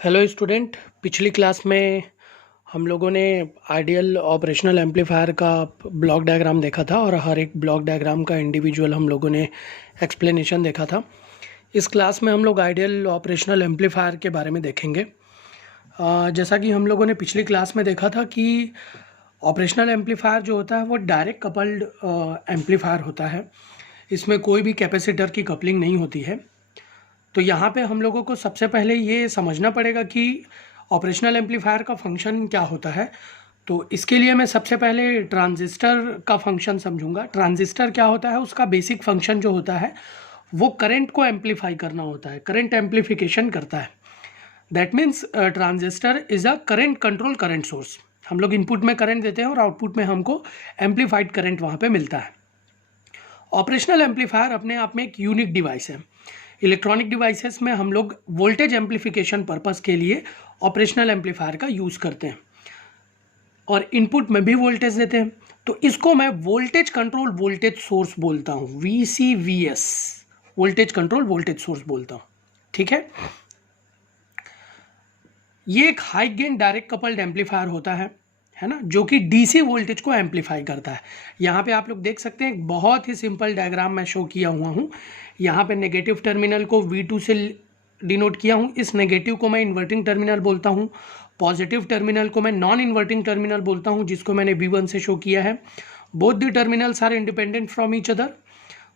Hello student. पिछली class में हम लोगों ने आइडियल ऑपरेशनल एम्पलीफायर का ब्लॉक डायग्राम देखा था और हर एक ब्लॉक डायग्राम का इंडिविजुअल हम लोगों ने एक्सप्लेनेशन देखा था। इस क्लास में हम लोग आइडियल ऑपरेशनल एम्पलीफायर के बारे में देखेंगे। जैसा कि हम लोगों ने पिछली क्लास में देखा था कि ऑपरेशनल एम्पलीफायर जो होता है वो डायरेक्ट कपल्ड एम्पलीफायर होता है। इसमें कोई भी कैपेसिटर की कपलिंग नहीं होती है। तो यहाँ पे हम लोगों को सबसे पहले ये समझना पड़ेगा कि ऑपरेशनल एम्पलीफायर का फंक्शन क्या होता है। तो इसके लिए मैं सबसे पहले ट्रांजिस्टर का फंक्शन समझूंगा। ट्रांजिस्टर क्या होता है, उसका बेसिक फंक्शन जो होता है वो करंट को एम्पलीफाई करना होता है, करंट एम्पलीफिकेशन करता है। That means transistor is a current control current source. हम लोग इनपुट में करंट देते हैं और आउटपुट में हमको एम्पलीफाइड करंट वहाँ पे मिलता है। ऑपरेशनल एम्पलीफायर अपने आप में एक यूनिक डिवाइस है। इलेक्ट्रॉनिक डिवाइसेस में हम लोग वोल्टेज एम्पलीफिकेशन पर्पस के लिए ऑपरेशनल एम्पलीफायर का यूज़ करते हैं और इनपुट में भी वोल्टेज देते हैं। तो इसको मैं वोल्टेज कंट्रोल वोल्टेज सोर्स बोलता हूँ, VCVS, voltage control voltage source बोलता हूँ। ठीक है, ये एक high gain direct coupled amplifier होता है ना, जो कि डीसी वोल्टेज को एम्पलीफाई करता है। यहाँ पे आप लोग देख सकते हैं, एक बहुत ही सिंपल डायग्राम मैं शो किया हुआ हूँ। यहाँ पे नेगेटिव टर्मिनल को V2 से डिनोट किया हूँ। इस नेगेटिव को मैं इन्वर्टिंग टर्मिनल बोलता हूँ। पॉजिटिव टर्मिनल को मैं नॉन इन्वर्टिंग टर्मिनल बोलता हूँ, जिसको मैंने V1 से शो किया है। Both the terminals are independent from each other.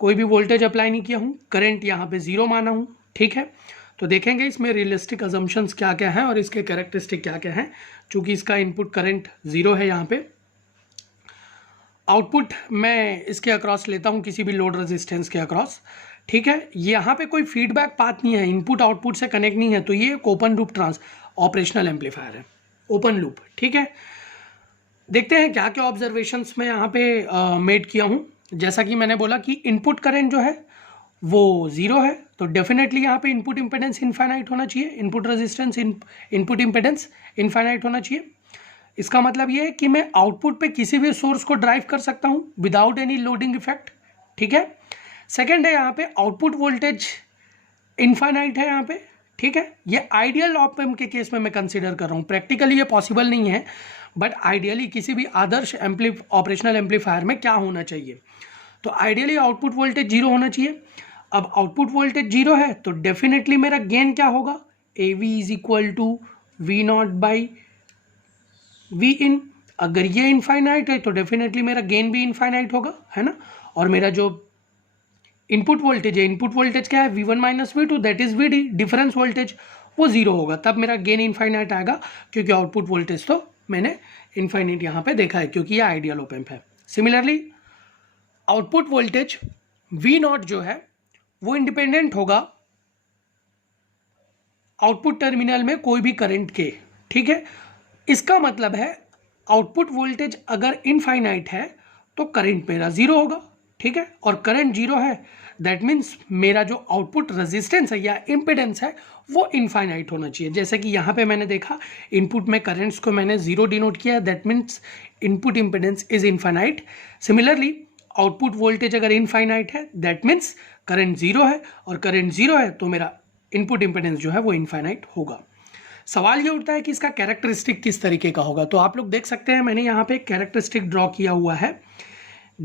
कोई भी वोल्टेज अप्लाई नहीं किया हूँ, करंट यहाँ पे 0 माना हूँ। ठीक है, तो देखेंगे इसमें रियलिस्टिक अजम्पशंस क्या क्या हैं और इसके कैरेक्टरिस्टिक क्या क्या हैं। चूँकि इसका इनपुट करंट 0 है, यहाँ पे आउटपुट मैं इसके अक्रॉस लेता हूँ, किसी भी लोड रेजिस्टेंस के अक्रॉस। ठीक है, यहाँ पे कोई फीडबैक पाथ नहीं है, इनपुट आउटपुट से कनेक्ट नहीं है, तो ये एक ओपन लूप ऑपरेशनल एम्पलीफायर है, ओपन लूप। ठीक है, देखते हैं क्या क्या ऑब्जर्वेशंस मैं यहाँ पे मेड किया हूँ। जैसा कि मैंने बोला कि इनपुट करंट जो है वो 0 है, तो डेफिनेटली यहाँ पे इनपुट इम्पेडेंस इनफाइनाइट होना चाहिए, input resistance input impedance infinite होना चाहिए। इसका मतलब ये है कि मैं आउटपुट पे किसी भी सोर्स को ड्राइव कर सकता हूँ विदाउट एनी लोडिंग इफेक्ट। ठीक है, सेकेंड है यहाँ पे आउटपुट वोल्टेज इनफाइनाइट है यहाँ पे। ठीक है, ये आइडियल ऑप एम्प के केस में मैं कंसिडर कर रहा हूँ। प्रैक्टिकली ये पॉसिबल नहीं है, बट आइडियली किसी भी आदर्श ऑपरेशनल एम्पलीफायर में क्या होना चाहिए, तो आइडियली आउटपुट वोल्टेज 0 होना चाहिए। अब आउटपुट वोल्टेज 0 है तो डेफिनेटली मेरा गेन क्या होगा, AV is equal to V0 by Vin। अगर ये इनफाइनाइट है तो डेफिनेटली मेरा गेन भी इनफाइनाइट होगा, है ना। और मेरा जो इनपुट वोल्टेज है, इनपुट वोल्टेज क्या है, V1 minus V2, that is VD, difference voltage, वो 0 होगा। तब मेरा गेन इनफाइनाइट आएगा, क्योंकि आउटपुट वोल्टेज तो मैंने इनफाइनाइट यहाँ पे देखा है, क्योंकि ये आइडियल ऑप एम्प है। सिमिलरली आउटपुट वोल्टेज V0 जो है वो इंडिपेंडेंट होगा आउटपुट टर्मिनल में कोई भी करंट के। ठीक है, इसका मतलब है आउटपुट वोल्टेज अगर इनफाइनाइट है तो करंट मेरा 0 होगा। ठीक है, और करंट 0 है, दैट मीन्स मेरा जो आउटपुट रेजिस्टेंस है या इम्पिडेंस है वो इनफाइनाइट होना चाहिए। जैसे कि यहाँ पे मैंने देखा, इनपुट में करंट्स को मैंने 0 डिनोट किया है, that means input impedance is infinite. Similarly output voltage अगर इनफाइनाइट है, दैट मीन्स करंट 0 है, और करंट 0 है तो मेरा इनपुट इम्पिडेंस जो है वो इनफाइनाइट होगा। सवाल ये उठता है कि इसका कैरेक्टरिस्टिक किस तरीके का होगा। तो आप लोग देख सकते हैं, मैंने यहाँ पे कैरेक्टरिस्टिक ड्रॉ किया हुआ है।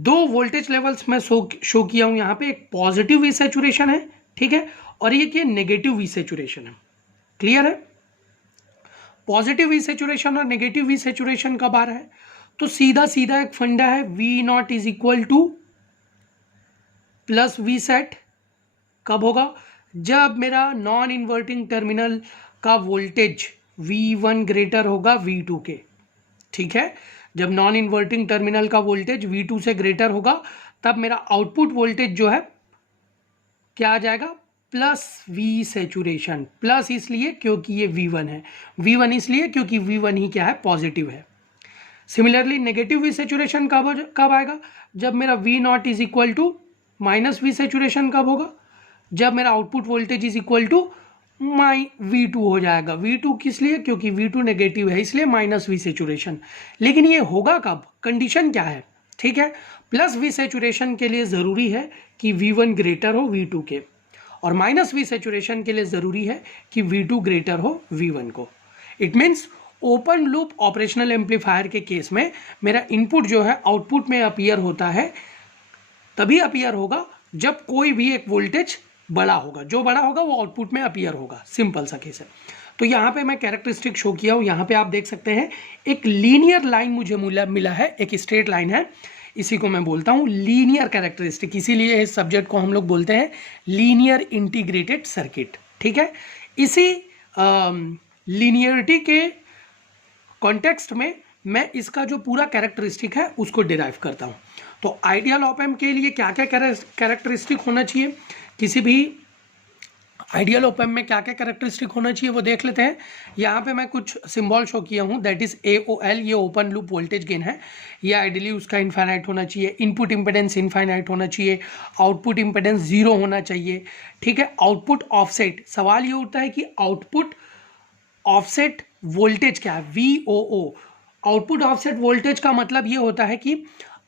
2 वोल्टेज लेवल्स मैं शो किया हूँ यहाँ पे। एक पॉजिटिव वी सैचुरेशन है, ठीक है, और एक ये नेगेटिव वी सैचुरेशन है। क्लियर है, पॉजिटिव वी सैचुरेशन और नेगेटिव वी सैचुरेशन कब आ रहा है, तो सीधा सीधा एक फंडा है, V0 is equal two plus V set. कब होगा, जब मेरा नॉन इन्वर्टिंग टर्मिनल का वोल्टेज V1 ग्रेटर होगा V2 के। ठीक है, जब नॉन इन्वर्टिंग टर्मिनल का वोल्टेज V2 से ग्रेटर होगा, तब मेरा आउटपुट वोल्टेज जो है क्या आ जाएगा, प्लस V सैचुरेशन। प्लस इसलिए क्योंकि ये V1 है, V1 इसलिए क्योंकि V1 ही क्या है, पॉजिटिव है। सिमिलरली नेगेटिव वी सैचुरेशन कब आएगा, जब मेरा V0 is equal to minus V saturation कब होगा, जब मेरा output voltage is equal to V2 हो जाएगा। V2 किस लिए, क्योंकि V2 नेगेटिव है, इसलिए माइनस वी सैचुरेशन। लेकिन ये होगा कब, कंडीशन क्या है, ठीक है, प्लस वी सैचुरेशन के लिए ज़रूरी है कि V1 ग्रेटर हो V2 के। और माइनस वी सेचुरेशन के लिए ज़रूरी है कि V2 ग्रेटर हो V1 को। It means open loop operational amplifier के केस में मेरा इनपुट जो है आउटपुट में अपीयर होता है, तभी अपीयर होगा जब कोई भी एक वोल्टेज बड़ा होगा, जो बड़ा होगा वो आउटपुट में अपीयर होगा। सिंपल सा केस है। तो यहाँ पे मैं कैरेक्टरिस्टिक शो किया हूँ। यहाँ पे आप देख सकते हैं एक लीनियर लाइन मुझे मिला है, एक स्ट्रेट लाइन है, इसी को मैं बोलता हूँ लीनियर कैरेक्टरिस्टिक। इसीलिए इस सब्जेक्ट को हम लोग बोलते हैं लीनियर इंटीग्रेटेड सर्किट। ठीक है, इसी लीनियरिटी के कॉन्टेक्स्ट में मैं इसका जो पूरा कैरेक्टरिस्टिक है उसको डिराइव करता हूँ। तो आइडियल ऑप एम्प के लिए क्या क्या कैरेक्टरिस्टिक होना चाहिए, किसी भी आइडियल ऑप एम्प में क्या क्या कैरेक्टरिस्टिक होना चाहिए वो देख लेते हैं। यहाँ पे मैं कुछ सिंबल शो किया हूँ, दैट इज AOL, ये ओपन लूप वोल्टेज गेन है। ये आइडियली उसका इनफाइनाइट होना चाहिए, इनपुट इम्पेडेंस इनफाइनाइट होना चाहिए, आउटपुट इम्पेडेंस 0 होना चाहिए। ठीक है, आउटपुट ऑफसेट, सवाल ये उठता है कि आउटपुट ऑफसेट वोल्टेज क्या है, VOO। आउटपुट ऑफसेट वोल्टेज का मतलब ये होता है कि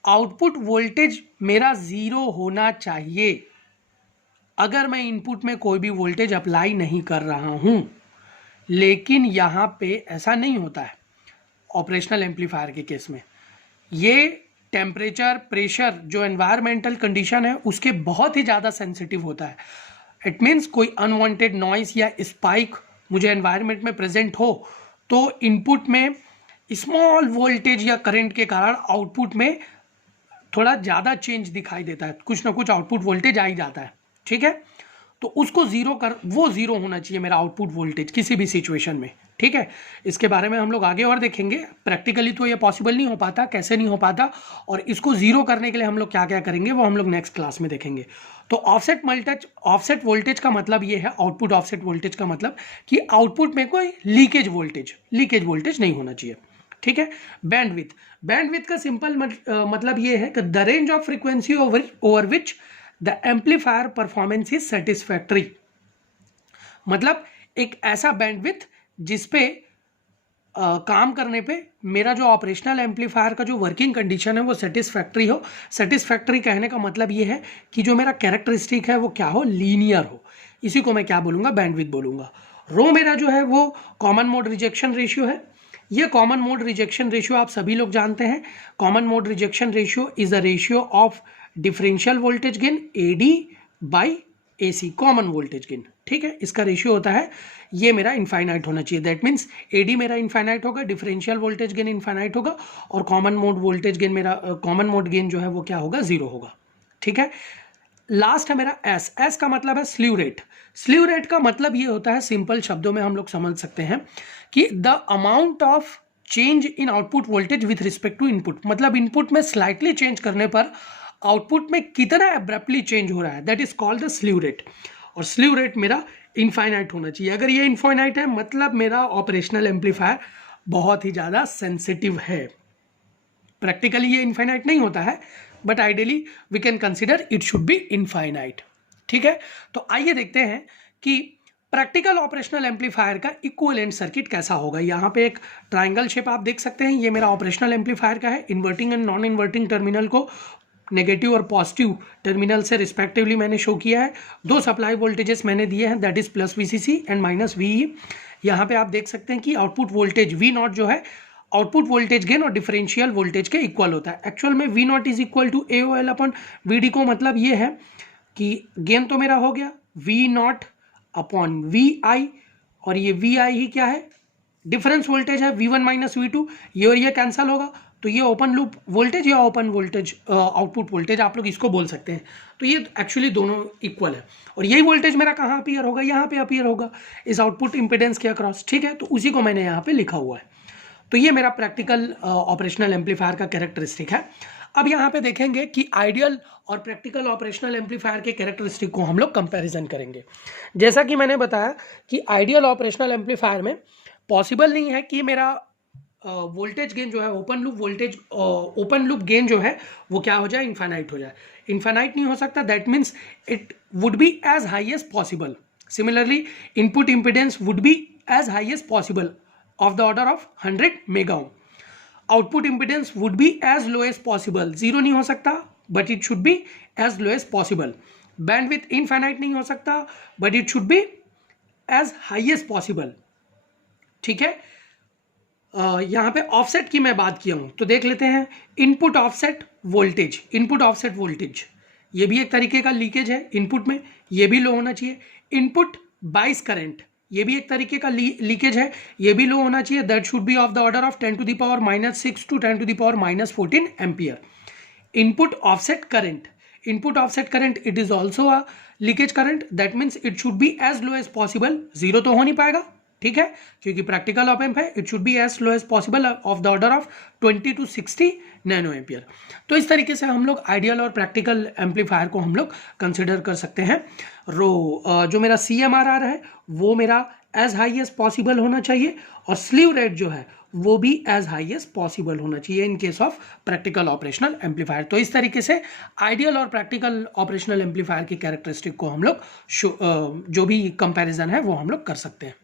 आउटपुट वोल्टेज मेरा 0 होना चाहिए अगर मैं इनपुट में कोई भी वोल्टेज अप्लाई नहीं कर रहा हूं। लेकिन यहाँ पे ऐसा नहीं होता है ऑपरेशनल एम्पलीफायर के केस में। ये टेम्परेचर, प्रेशर, जो एनवायरमेंटल कंडीशन है उसके बहुत ही ज़्यादा सेंसिटिव होता है। इट मीन्स कोई अनवांटेड नॉइस या स्पाइक मुझे एनवायरनमेंट में प्रेजेंट हो तो इनपुट में स्मॉल वोल्टेज या करंट के कारण आउटपुट में थोड़ा ज़्यादा चेंज दिखाई देता है, कुछ ना कुछ आउटपुट वोल्टेज आ ही जाता है। ठीक है, तो उसको वो जीरो होना चाहिए मेरा आउटपुट वोल्टेज किसी भी सिचुएशन में। ठीक है, इसके बारे में हम लोग आगे और देखेंगे। प्रैक्टिकली तो ये पॉसिबल नहीं हो पाता, कैसे नहीं हो पाता, और इसको जीरो करने के लिए हम लोग क्या क्या करेंगे वो हम लोग नेक्स्ट क्लास में देखेंगे। तो ऑफसेट वोल्टेज का मतलब ये है, आउटपुट ऑफसेट वोल्टेज का मतलब कि आउटपुट में कोई लीकेज वोल्टेज नहीं होना चाहिए। ठीक है, बैंडविथ का सिंपल मतलब ये है कि the range of frequency over which the amplifier performance is satisfactory. मतलब एक ऐसा बैंडविथ जिसपे काम करने पे मेरा जो ऑपरेशनल एम्पलीफायर का जो वर्किंग कंडीशन है वो सेटिस्फैक्टरी हो। सेटिस्फैक्टरी कहने का मतलब ये है कि जो मेरा कैरेक्टरिस्टिक है वो क्या हो, लीनियर हो। इसी को मैं क्या बोलूँगा, बैंडविथ बोलूँगा। रो मेरा जो है वो कॉमन मोड रिजेक्शन रेशियो है। ये कॉमन मोड रिजेक्शन रेशियो आप सभी लोग जानते हैं। Common mode rejection ratio is a ratio of differential voltage gain AD by AC, common voltage gain. ठीक है, इसका रेशियो होता है, ये मेरा इनफाइनाइट होना चाहिए। दैट मीन्स AD मेरा इनफाइनाइट होगा, डिफरेंशियल वोल्टेज गेन इनफाइनाइट होगा, और कॉमन मोड वोल्टेज गेन मेरा कॉमन मोड गेन जो है वो क्या होगा, 0 होगा। ठीक है, लास्ट है मेरा S का मतलब है स्लीव रेट। स्लीव रेट का मतलब ये होता है, सिंपल शब्दों में हम लोग समझ सकते हैं कि the amount of change in output voltage with respect to input. मतलब इनपुट में स्लाइटली चेंज करने पर आउटपुट में कितना एब्रप्टली चेंज हो रहा है, that is called the slew rate. और स्लीव रेट मेरा इनफाइनाइट होना चाहिए। अगर ये इनफाइनाइट है मतलब मेरा ऑपरेशनल एम्पलीफायर बहुत ही ज़्यादा सेंसिटिव है। प्रैक्टिकली ये इनफाइनाइट नहीं होता है, but ideally we can consider it should be infinite. ठीक है, तो आइए देखते हैं कि प्रैक्टिकल ऑपरेशनल एम्पलीफायर का इक्विवेलेंट सर्किट कैसा होगा। यहाँ पे एक ट्राइंगल शेप आप देख सकते हैं, ये मेरा ऑपरेशनल एम्पलीफायर का है। Inverting and non inverting terminal को नेगेटिव और पॉजिटिव टर्मिनल से रिस्पेक्टिवली मैंने शो किया है। दो सप्लाई वोल्टेजेस मैंने दिए हैं, that is plus VCC and minus VE। यहाँ पे आप देख सकते हैं कि आउटपुट वोल्टेज V0 जो है आउटपुट वोल्टेज गेन और डिफरेंशियल वोल्टेज के इक्वल होता है। एक्चुअल में V0 is equal to AOL upon VD को मतलब ये है कि गेन तो मेरा हो गया V0 अपॉन VI, और ये VI ही क्या है, डिफरेंस वोल्टेज है V1 माइनस V2। ये और ये कैंसिल होगा, तो ये ओपन लूप वोल्टेज या ओपन वोल्टेज आउटपुट वोल्टेज आप लोग इसको बोल सकते हैं। तो ये एक्चुअली दोनों इक्वल है, और यही वोल्टेज मेरा कहाँ अपीयर होगा, यहाँ पे अपीयर होगा इस आउटपुट इंपेडेंस के अक्रॉस। ठीक है, तो उसी को मैंने यहाँ पे लिखा हुआ है। तो ये मेरा प्रैक्टिकल ऑपरेशनल एम्पलीफायर का कैरेक्टरिस्टिक है। अब यहाँ पे देखेंगे कि आइडियल और प्रैक्टिकल ऑपरेशनल एम्पलीफायर के कैरेक्टरिस्टिक को हम लोग कंपैरिजन करेंगे। जैसा कि मैंने बताया कि आइडियल ऑपरेशनल एम्पलीफायर में पॉसिबल नहीं है कि मेरा वोल्टेज गेन जो है ओपन लूप गेन जो है वो क्या हो जाए, इनफाइनाइट हो जाए। इनफाइनाइट नहीं हो सकता, that means it would be as high as possible. Similarly input impedance would be as high as possible of the order of 100 mega ohm. Output impedance would be as low as possible. 0 नहीं हो सकता, but it should be as low as possible. Bandwidth infinite नहीं हो सकता, but it should be as high as possible. ठीक है, यहाँ पे ऑफसेट की मैं बात किया हूँ तो देख लेते हैं। Input offset voltage, input offset voltage ये भी एक तरीके का लीकेज है इनपुट में, ये भी लो होना चाहिए। इनपुट बाइस करंट ये भी एक तरीके का लीकेज है, ये भी लो होना चाहिए। That should be of the order of 10 to the power -6 to 10 to the power -14 ampere. Input offset current, input offset current it is also a leakage current, that means it should be as low as possible. Zero तो हो नहीं पाएगा, ठीक है, क्योंकि practical op amp है। It should be as low as possible of the order of 20 to 60 nano ampere. तो इस तरीके से हम लोग आइडियल और प्रैक्टिकल एम्पलीफायर को हम लोग कंसिडर कर सकते हैं। जो मेरा CMRR है वो मेरा एज हाई एज पॉसिबल होना चाहिए, और स्लीव रेट जो है वो भी एज हाई एज पॉसिबल होना चाहिए in case of practical operational amplifier. तो इस तरीके से आइडियल और प्रैक्टिकल ऑपरेशनल एम्पलीफायर की कैरेक्टरिस्टिक को हम लोग जो भी कंपैरिजन है वो हम लोग कर सकते हैं।